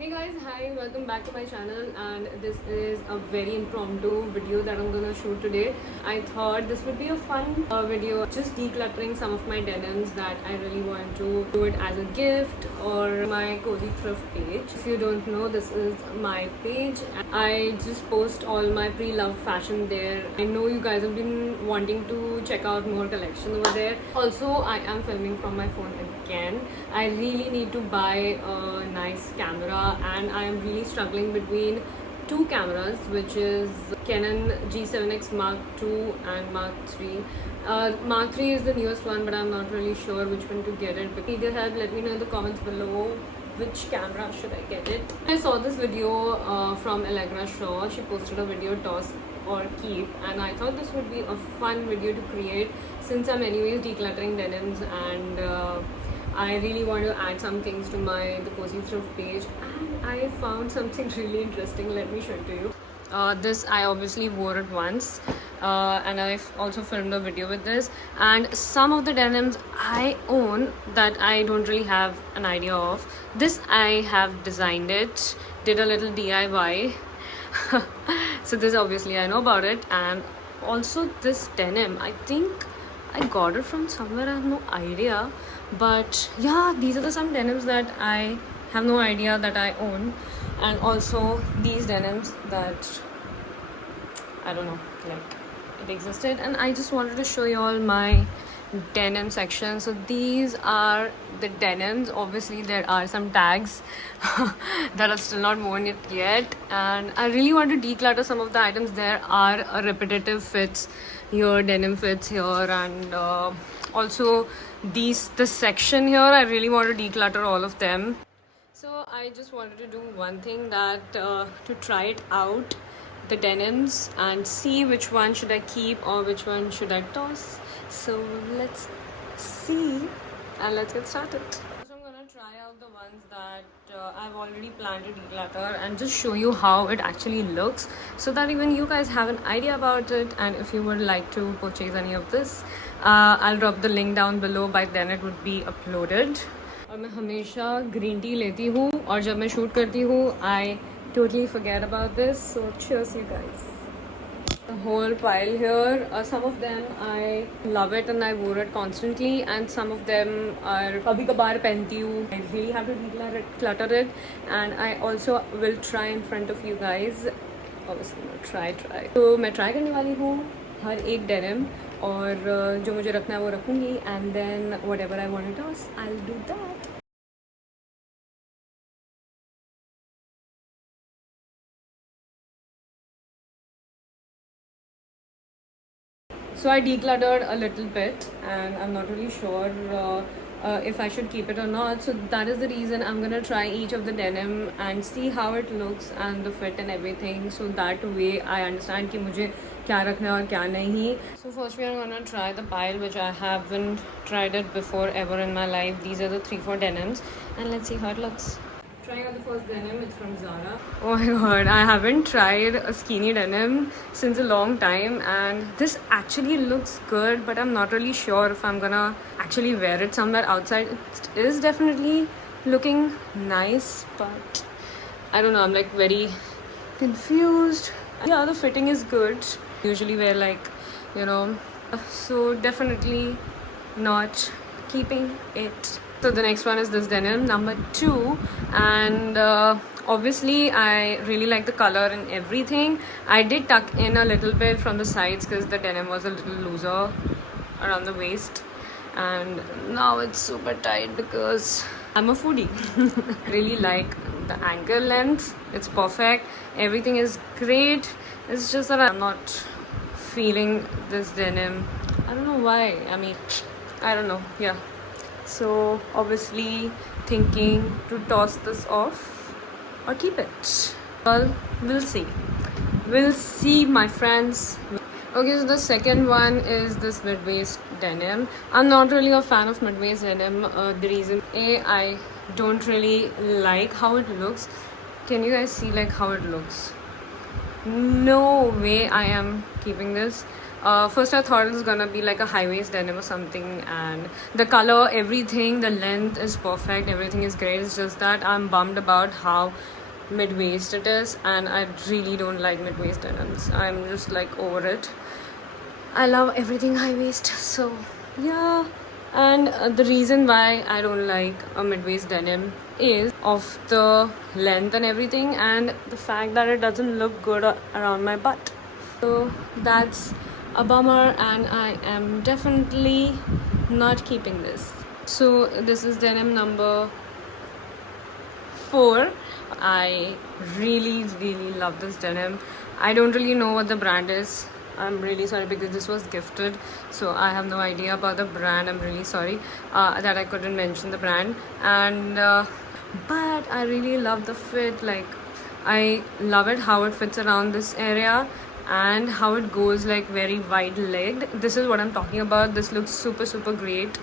Hey guys, hi, welcome back to my channel, and this is a very impromptu video that I'm gonna shoot today. I thought this would be a fun video, just decluttering some of my denims that I really want to do it as a gift or my cozy thrift page. If you don't know, this is my page. I just post all my pre-loved fashion there. I know you guys have been wanting to check out more collection over there. Also, I am filming from my phone again. I really need to buy a nice camera, and I am really struggling between two cameras, which is Canon G7X Mark II and Mark III. Mark III is the newest one, but I'm not really sure which one to get it. But if you need your help, let me know in the comments below which camera should I get it. I saw this video from Allegra Shaw. She posted a video, toss or keep, and I thought this would be a fun video to create since I'm anyways decluttering denims, and I really want to add some things to the cozy thrift page, and I found something really interesting. Let me show it to you. This I obviously wore it once, and I've also filmed a video with this, and some of the denims I own that I don't really have an idea of. This I have designed it, did a little DIY. So this obviously I know about it. And also this denim, I think I got it from somewhere, I have no idea. But yeah, these are some denims that I have no idea that I own, and also these denims that I don't know, like it existed, and I just wanted to show you all my denim section. So these are the denims. Obviously there are some tags that are still not worn it yet, and I really want to declutter some of the items. There are repetitive fits here, denim fits here, and also this section here, I really want to declutter all of them. So I just wanted to do one thing, that to try it out, the denims, and see which one should I keep or which one should I toss. So let's see, and let's get started. So I'm gonna try out the ones that I've already planned to declutter and just show you how it actually looks, so that even you guys have an idea about it. And if you would like to purchase any of this, I'll drop the link down below. By then it would be uploaded. और मैं हमेशा green tea लेती हूँ, और जब मैं shoot करती हूँ I totally forget about this. So cheers you guys. The whole pile here, some of them I love it and I wore it constantly, and some of them are kabhi kabar pehnti hu. I really have to declutter it, and I also will try in front of you guys. Obviously try. तो मैं try करने वाली हूँ हर एक denim, और जो मुझे रखना है वो रखूँगी, and then whatever I want to toss, I'll do that. So I decluttered a little bit, and I'm not really sure if I should keep it or not. So that is the reason I'm gonna try each of the denim and see how it looks and the fit and everything. So that way I understand कि मुझे क्या रखना है और क्या नहीं. So first we are gonna try the pile, which I haven't tried it before ever in my life. These are the 3-4 denims, and let's see how it looks. Trying out the first denim, it's from Zara. Oh my god, I haven't tried a skinny denim since a long time, and this actually looks good, but I'm not really sure if I'm gonna actually wear it somewhere outside. It is definitely looking nice, but I don't know, I'm like very confused. Yeah, the fitting is good. Usually wear like, you know, so definitely not keeping it. So the next one is this denim, number 2, and obviously I really like the color and everything. I did tuck in a little bit from the sides because the denim was a little looser around the waist, and now it's super tight because I'm a foodie. Really like the ankle length, it's perfect, everything is great. It's just that I'm not feeling this denim. I don't know why. I mean, I don't know. Yeah. So obviously thinking to toss this off or keep it. Well, we'll see my friends. Okay, so the second one is this mid-waist denim. I'm not really a fan of mid-waist denim. The reason I don't really like how it looks. Can you guys see like how it looks? No way I am keeping this. First I thought it was gonna be like a high-waist denim or something, and the color, everything, the length is perfect, everything is great. It's just that I'm bummed about how mid-waist it is, and I really don't like mid-waist denims. I'm just like over it. I love everything high-waist, so yeah. And the reason why I don't like a mid-waist denim is of the length and everything, and the fact that it doesn't look good around my butt. So that's a bummer, and I am definitely not keeping this. So this is denim number 4. I really love this denim. I don't really know what the brand is. I'm really sorry because this was gifted, so I have no idea about the brand. I'm really sorry that I couldn't mention the brand. And but I really love the fit. Like, I love it how it fits around this area and how it goes like very wide legged. This is what I'm talking about. This looks super great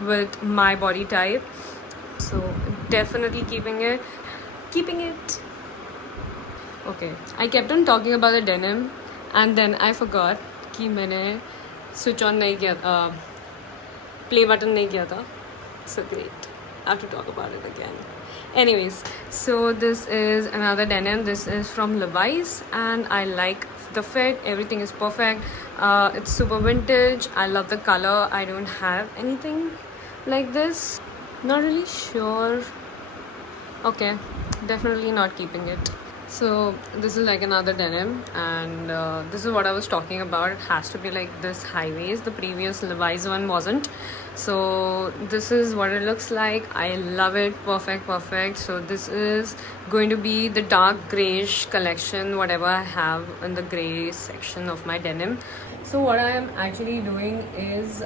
with my body type, so definitely keeping it. Okay, I kept on talking about the denim, and then I forgot कि मैंने switch on नहीं किया था, play button नहीं किया था. So great, I have to talk about it again. Anyways, so this is another denim. This is from Levi's, and I like the fit. Everything is perfect. It's super vintage. I love the color. I don't have anything like this. Not really sure. Okay, definitely not keeping it. So this is like another denim, and this is what I was talking about. It has to be like this high waist. The previous Levi's one wasn't. So this is what it looks like. I love it. Perfect. So this is going to be the dark grayish collection, whatever I have in the gray section of my denim. So what I am actually doing is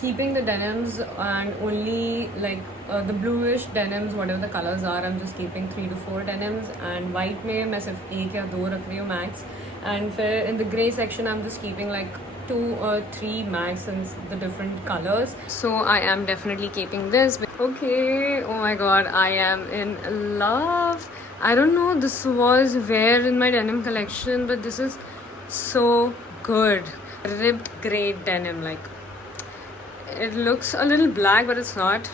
keeping the denims, and only like the bluish denims, whatever the colors are, I'm just keeping 3 to 4 denims, and white में मैं सिर्फ 1 या 2 रख रही हूँ max, and फिर in the grey section I'm just keeping like 2 or 3 max in the different colors. So I am definitely keeping this. Okay, oh my god, I am in love. I don't know this was where in my denim collection, but this is so good. Ribbed grey denim, like it looks a little black but it's not.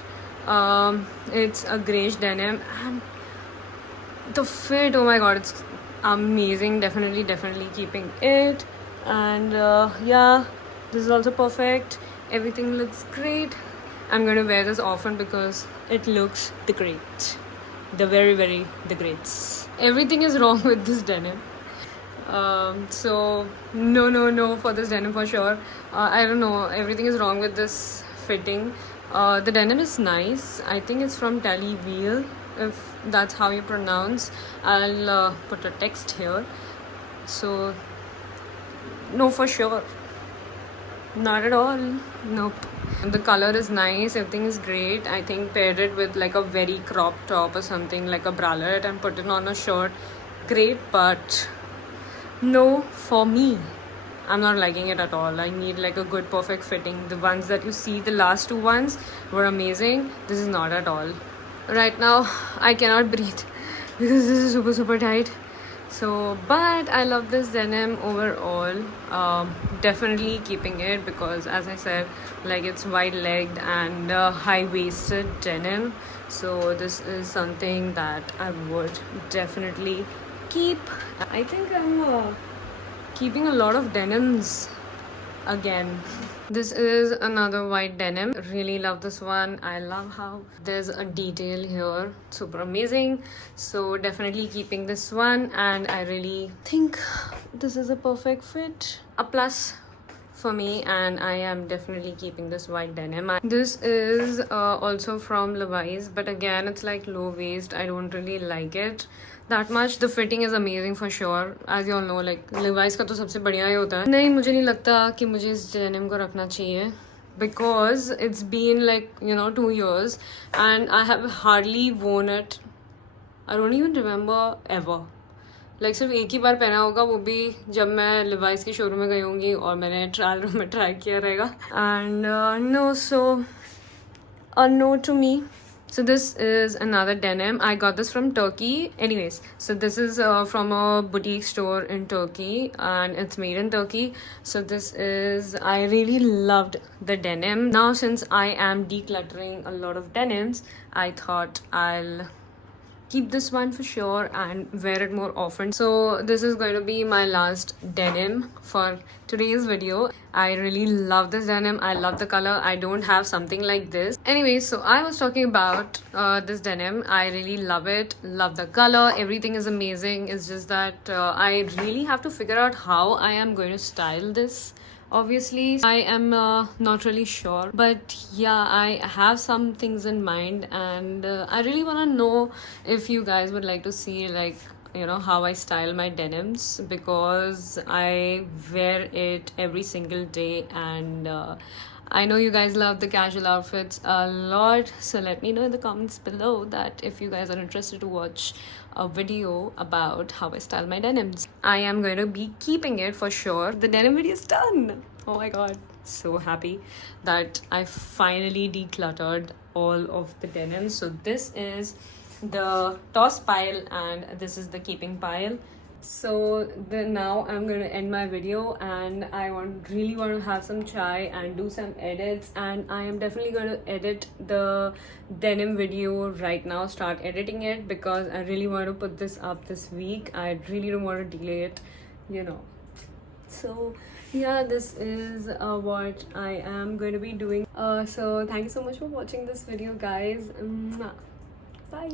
It's a grayish denim, and the fit, oh my god, it's amazing. Definitely keeping it. And yeah, this is also perfect. Everything looks great. I'm gonna wear this often because it looks the great, the very the greats. Everything is wrong with this denim. So no for this denim for sure. I don't know, everything is wrong with this fitting. The denim is nice. I think it's from Tally Wheel, if that's how you pronounce. I'll put a text here. So no, for sure, not at all. Nope. The color is nice, everything is great. I think paired it with like a very cropped top or something, like a bralette, and put it on a shirt, great. But no, for me, I'm not liking it at all. I need like a good perfect fitting. The ones that you see, the last 2 ones were amazing. This is not at all. Right now I cannot breathe because this is super tight. So but I love this denim overall. Definitely keeping it because, as I said, like it's wide legged and high waisted denim. So this is something that I would definitely keep. I think I'm keeping a lot of denims again. This is another white denim. Really love this one. I love how there's a detail here, super amazing. So definitely keeping this one, and I really think this is a perfect fit, a plus for me, and I am definitely keeping this white denim. This is also from Levi's, but again it's like low waist. I don't really like it that much. The fitting is amazing for sure, as you all know. Like Levi's का तो सबसे बढ़िया ही होता है. नहीं, मुझे नहीं लगता कि मुझे इस denim को रखना चाहिए because it's been like 2 years and I have hardly worn it. I don't even remember ever. Like सिर्फ एक ही बार पहना होगा, वो भी जब मैं Levi's की शोरूम में गई होंगी और मैंने ट्रायल रूम में ट्राई किया रहेगा. And no, so a no to me. So this is another denim. I got this from Turkey. Anyways, so this is from a boutique store in Turkey and it's made in Turkey. So this is, I really loved the denim. Now since I am decluttering a lot of denims, I thought I'll keep this one for sure and wear it more often. So this is going to be my last denim for today's video. I really love this denim. I love the color. I don't have something like this. Anyway, so I was talking about this denim. I really love it. Love the color. Everything is amazing. It's just that I really have to figure out how I am going to style this. Obviously, I am not really sure, but yeah, I have some things in mind, and I really want to know if you guys would like to see, like, you know, how I style my denims, because I wear it every single day, and I know you guys love the casual outfits a lot, so let me know in the comments below that if you guys are interested to watch a video about how I style my denims. I am going to be keeping it for sure. The denim video is done. Oh my god, so happy that I finally decluttered all of the denims. So this is the toss pile and this is the keeping pile. So now I'm going to end my video, and I really want to have some chai and do some edits, and I am definitely going to edit the denim video right now, start editing it, because I really want to put this up this week. I really don't want to delay it, you know. So yeah, this is what I am going to be doing. So thank you so much for watching this video, guys. Bye.